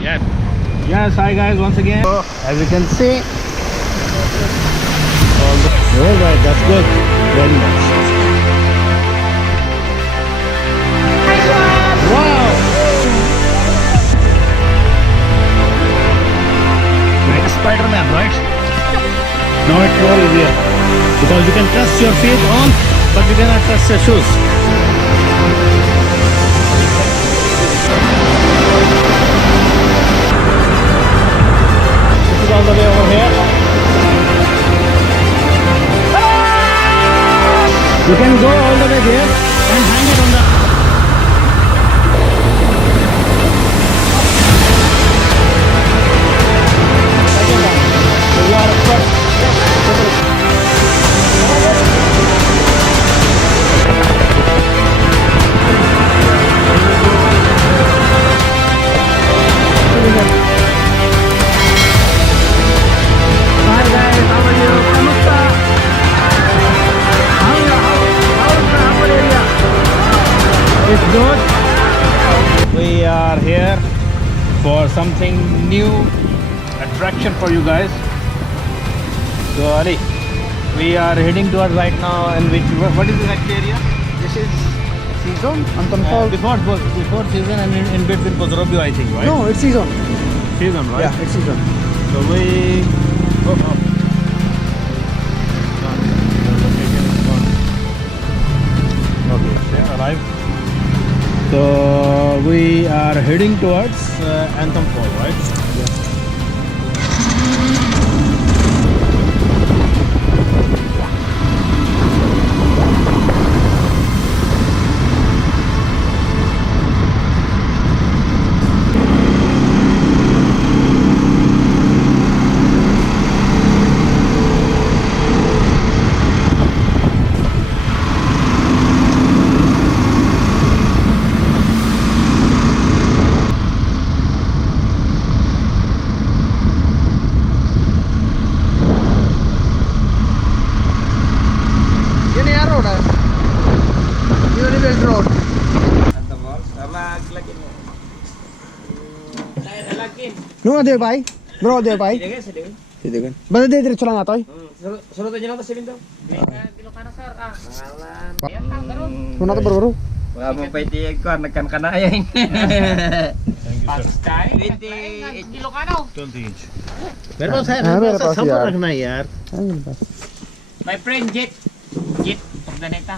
Yes. Yes, hi guys, once again. As you can see. Alright, that's good. Very much. Wow! Like a Spider-Man, right? Now it's more easier. Because you can trust your feet on, but you cannot trust your shoes. This is all the way over here. You can go all the way there and hang it on the... So you are expert. Hi guys, how are you? Kamusta? How's the Hamad area? It's good. We are here for something new attraction for you guys. So Ali, we are heading towards right now. And what is the next area? This is Sison, Antong Falls. Before season and in between Pozorobio, I think, right? No, it's Sison. Season, right? Yeah, it's Sison. So we okay, arrived. So we are heading towards Antong Falls, right? Yeah. Road. Antong Falls sama lagi mo. Saya lagi. Nung ada bay? Bro, ada bay? Sige, sige. Sige kan. Basta diretso lang atoy. Sunod aja lang ta siling daw. Ilocano sir, Pangalan. Muna to bro. Wala mo pa itiyag ko, nagkan-kanayang. Thank you, sir. Pastai, 28. Ilocano. 20 inch. मेरे पास है, हाँ, मेरे मेरे पास पास सब यार। रखना है यार। My friend Jet. Jet, pagdanita.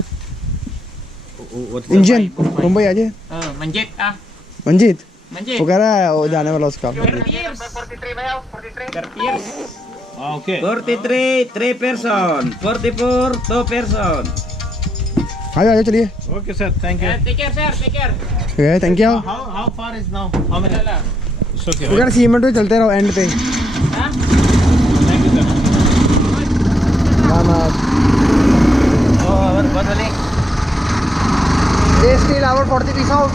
Engine Mumbai आ जाए Manjet ah. मंजीत Manjet. वो कह रहा है वो जाने वाला उसका 30 years. 43 ba yaw? 30 years. Okay. 43, 3 person. 44, 2 person. आइए चलिए Okay, sir. Thank you. Take care sir, take care. Okay thank you How far is now? How many? Wala. It's okay. वो कह रहा सीमेंट पे चलते रहो एंड पे Ha? Thank you, sir. Oh, what hali? They still our 40 piece out.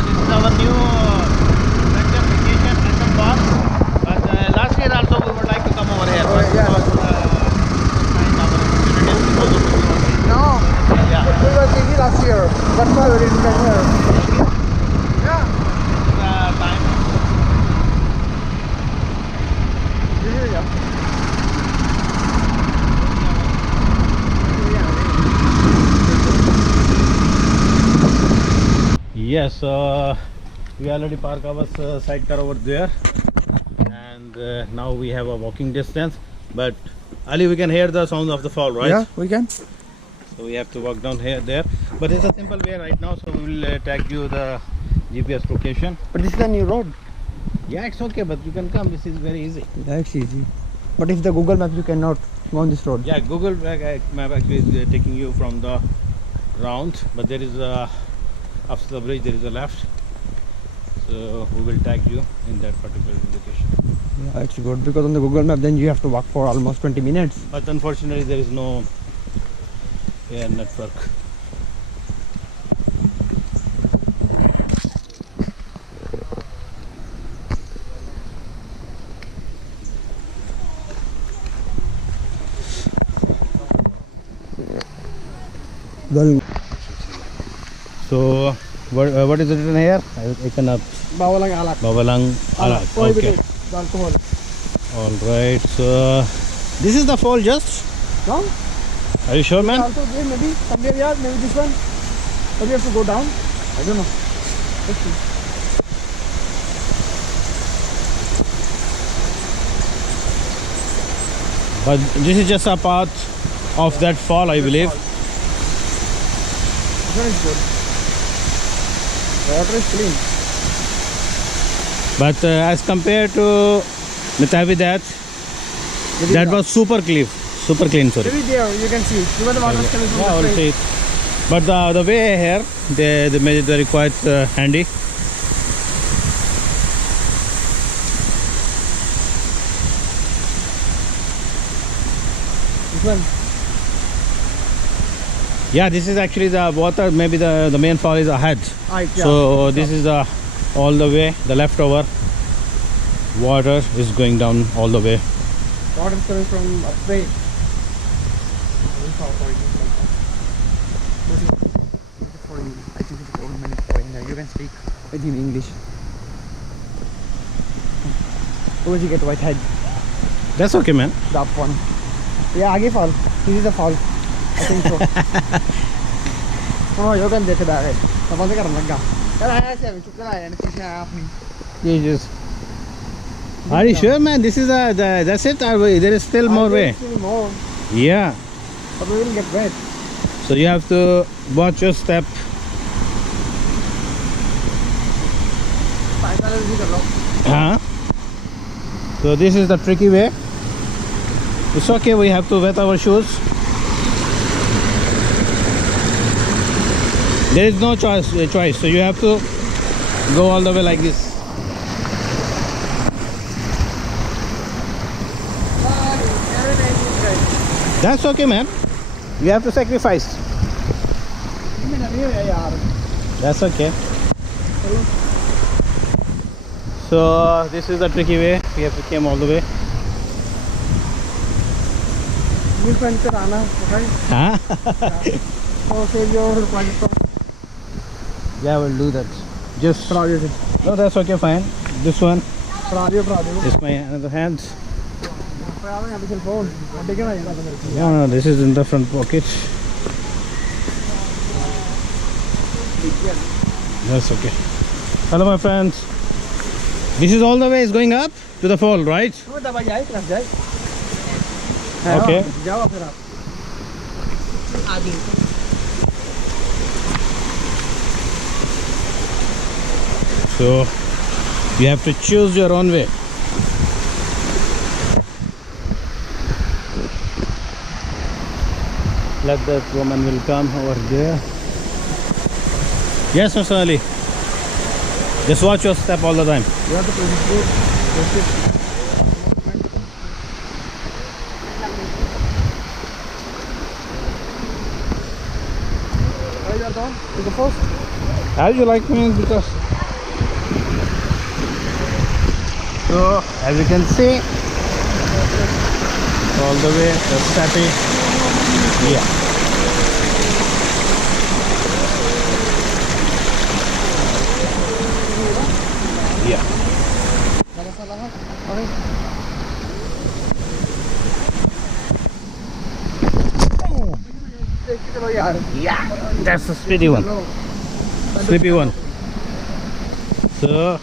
This is our new adventure vacation Antong Falls. But last year also we would like to come over here. But yeah. because, find our opportunities because of the COVID. No, Yeah. we were busy last year. That's why we didn't come here. Yeah. Time. Yes, we already parked our sidecar over there, and now we have a walking distance. But Ali, we can hear the sound of the fall, right? Yeah, we can. So we have to walk down here, there. But it's a simple way right now, so we will tag you the GPS location. But this is a new road. Yeah, it's okay, but you can come. This is very easy. That's easy. But if the Google Maps, you cannot go on this road. Yeah, Google map actually is taking you from the round, but there is a after the bridge there is a left. So we will tag you in that particular location. Yeah, it's good because on the Google Map, then you have to walk for almost 20 minutes. But unfortunately, there is no network. Galing. So what is written here? I cannot. Bawal ang alak. Bawalang alat. Okay. Prohibited. The alcohol. All right. So this is the fall just. No? Are you sure, man? Also there maybe somewhere, yeah, maybe this one. But we have to go down. I don't know. Let's see. But this is just a part of that fall, I believe. This one is good. The water is clean. But as compared to Mitavi, that was super clean. Super clean, sorry. Maybe there you can see. Even the water is coming from Yeah, I the will place. see. But the way here, they made it very quite handy. This one. Yeah, this is actually the water. Maybe the main fall is ahead. Yeah. So this is the all the way. The leftover water is going down all the way. Water is coming from upstream. I think it's 4 minutes foreigner. You can speak with him English. Where did you get white head? That's okay, man. The up one. Yeah, आगे fall. This is the fall. I think so. Oh, you can देख रहा है. तब से करने लगा. यार आया से अभी चुप रहा है. पीछे आया अपनी. Jesus. Are you sure, man? This is that's it. Or there is still more way. Still more. Yeah. But we will get wet. So you have to watch your step. Huh? So this is the tricky way. It's okay. We have to wet our shoes. There is no choice. So you have to go all the way like this. That's okay, man. You have to sacrifice. That's okay. So this is the tricky way. We have to come all the way. You can enter Anna, okay? Huh? So save your project. Yeah, we'll do that. Just Project. no, that's okay, fine. This one Project. is my another hand. phone. No, this is in the front pocket. That's okay. Hello, my friends. This is all the way is going up to the fall, right? Okay. जाओ फिर आप आगे So you have to choose your own way. Let that woman will come over there. Yes, Mr. Ali. Just watch your step all the time. You have to put you go first. As you like me, because so as you can see, all the way the stepping. Yeah. Yeah. Yeah. That's the speedy one. Sleepy one. So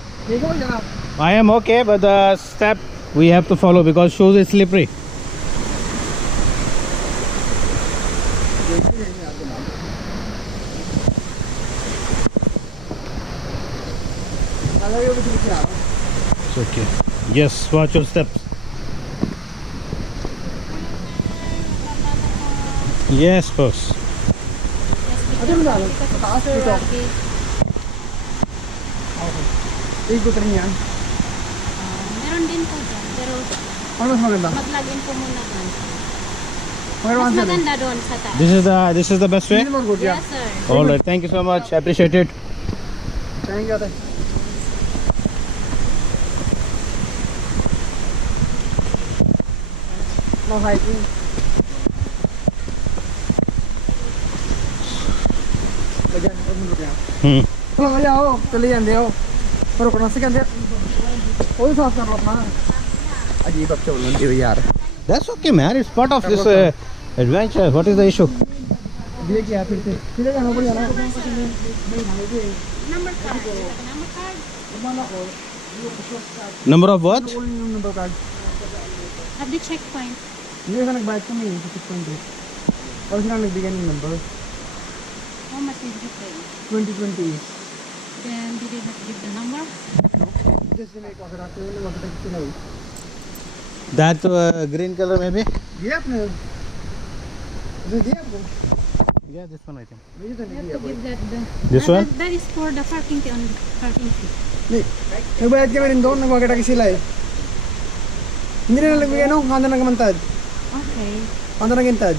I am okay, but the step we have to follow because shoes is slippery. It's okay. Yes, watch your steps. Yes, boss. Ikot rin yan. Meron din po dyan, pero Ano mas maganda? mag-login po muna doon. Where Mas one seven? maganda doon sa taas. This is the best way. This is more good, yeah. Yes, sir. All right, thank you so much. I appreciate it. Thank you, ate. No hiking. Minute ਰੁਕਿਆ Hmm. ਚਲੋ ਆ ਜਾਓ ਚਲੇ ਜਾਂਦੇ ਹੋ ਪਰ ਰੁਕਣਾ ਸੀ ਕਹਿੰਦੇ ਉਹ ਵੀ ਸਾਫ਼ ਕਰ ਲਓ ਆਪਣਾ ਅਜੀਬ ਅੱਛਾ ਬੋਲਣ ਦਿਓ ਯਾਰ That's okay, man. It's part of this adventure. What is the issue? ये क्या फिर से सीधे जाना पड़ेगा ना Number card. Number card. Number of what? Number card At the checkpoint. ये kan nagbayad kami sa 6.8 tapos sila nagbigay ng number How much is the pay? 2020 Then did they not give the number? just may kakarate yung magkatag sila That green color maybe? ये आपने ये दिया आपको Yeah, this one I think. मुझे तो You नहीं have दिया to give that the This one? That is for the parking fee only. Parking fee. नहीं nagbayad kami rin doon nagwagata sila eh hindi na nagbigay no handa nagamantad Okay. handa nagintad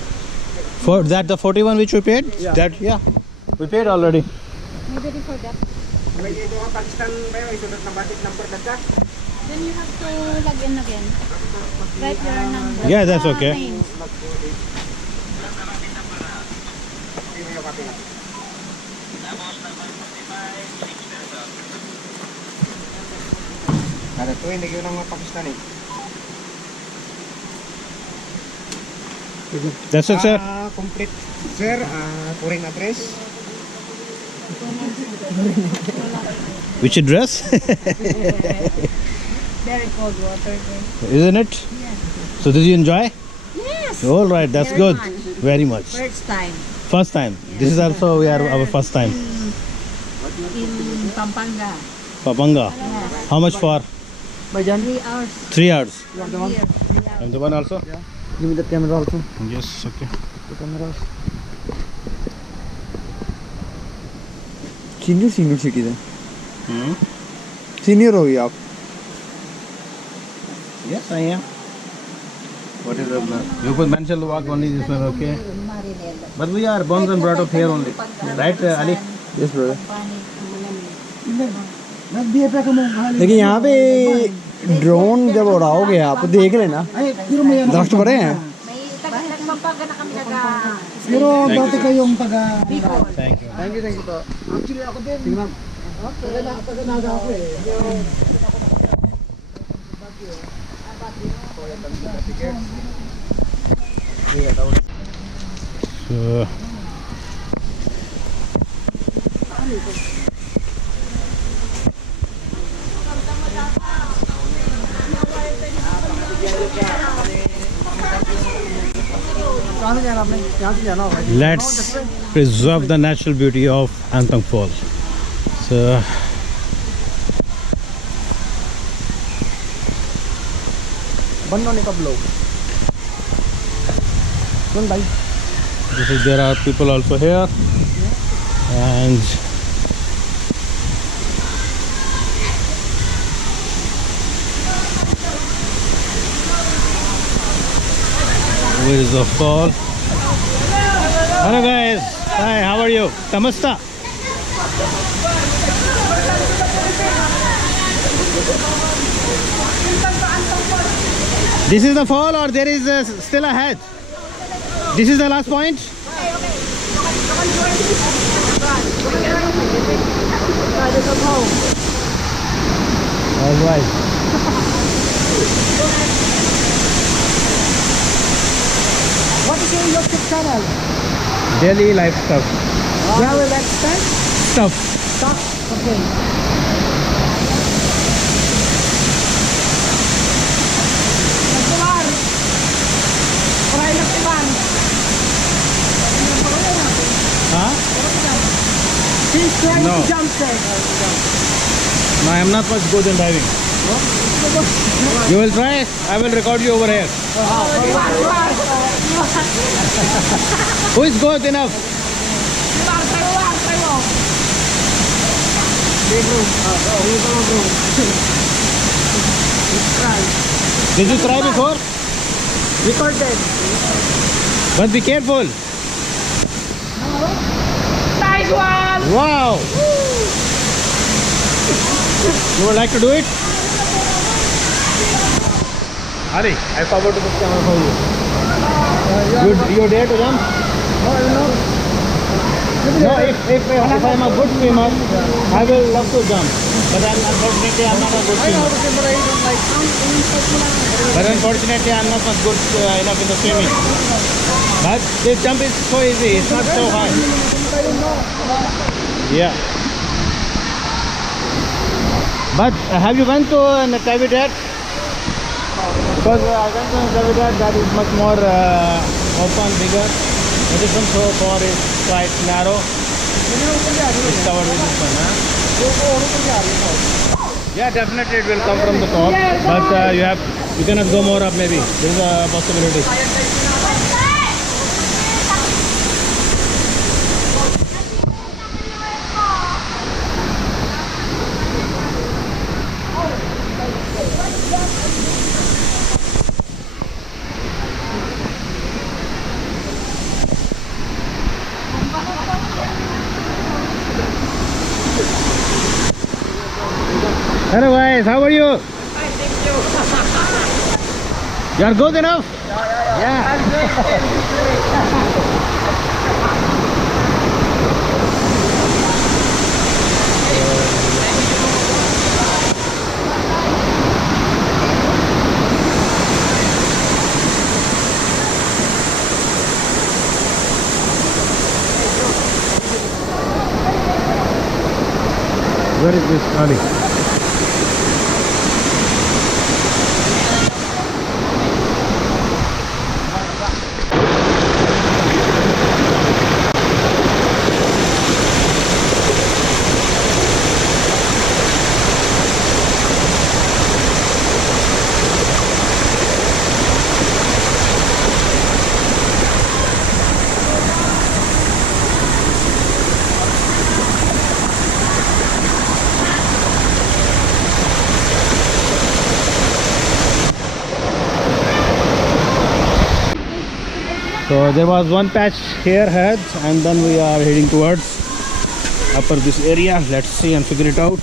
For that the 41 which we paid? Yeah. That yeah. We paid already. Maybe for that. Then you have to log in again. Write your number. Yeah, that's okay. Name. ada tuh ini kita orang Pakistan That's it, sir. complete sir pouring address Which address? Very cold water. Isn't it? So did you enjoy? Yes. All right, that's Very good. much. Very much. First time First time. This is also our first time. in Pampanga. Papanga. Yes. How much for? by Jan 3 hours 3 hours. you want the one here. 3 hours. And the one also? give me that camera also Yes, okay. the camera also senior citizen Hmm? senior हो गए आप Yes, I am. What is the you could mention the walk only this one, okay? But we are born and brought up here only. Right, Ali? yes brother लेकिन यहाँ पे drone जब उड़ाओगे आप देख लेना दृष्ट बड़े हैं pero dati kayong taga Thank you. thank you po actually ako din sige ma'am taga naga ako eh So, कहाँ से जाना आपने यहाँ से जाना होगा let's preserve the natural beauty of Antong Falls. So, बंद होने का ब्लॉग सुन भाई this is, there are people also here. And where is the fall? Hello guys. Hi, how are you? Namaste. This is the fall or there is still ahead? This is the last point? All right. what is your YouTube channel Daily life stuff. travel lifestyle Stuff. stuff okay Huh? He's trying No. to jump there. No, I am not much good in driving. You will try? I will record you over here. Who is good enough? Did you try before? Recorded. But be careful. Nice one. Wow! You would like to do it? Ali, I forgot to put camera for you. You dare to jump? Oh, I don't know. No, if I'm a good swimmer, I will love to jump. But unfortunately, I'm not a good I know, swimmer. but I don't like. But unfortunately, I'm not much good enough in the swimming. But this jump is so easy. It's not so high. Yeah. But have you went to the Cavitat? Because I went to Cavitat, that is much more open, bigger. But this one so far is quite narrow. It's covered with this one, huh? Yeah, definitely it will come from the top. But you cannot go more up maybe. There is a possibility. Hello guys, how are you? You are good enough? Yeah. Where is this trolley? So there was one patch here ahead, and then we are heading towards upper this area. Let's see and figure it out.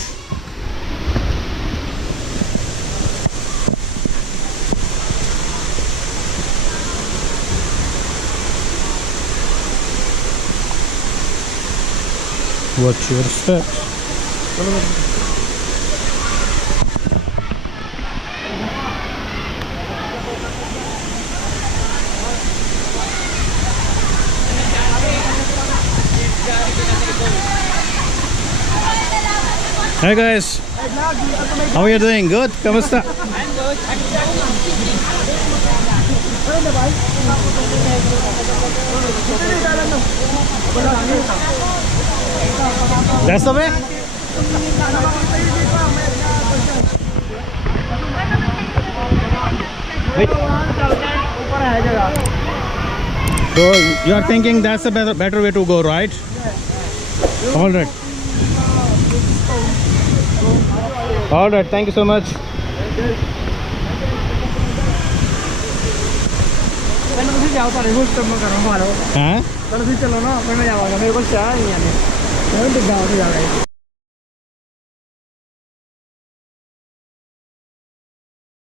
Watch your steps. Hi guys, how are you doing? Good? Kamusta? That's the way? Wait. So you are thinking that's the better way to go, right? All right. All right, thank you so much. Huh?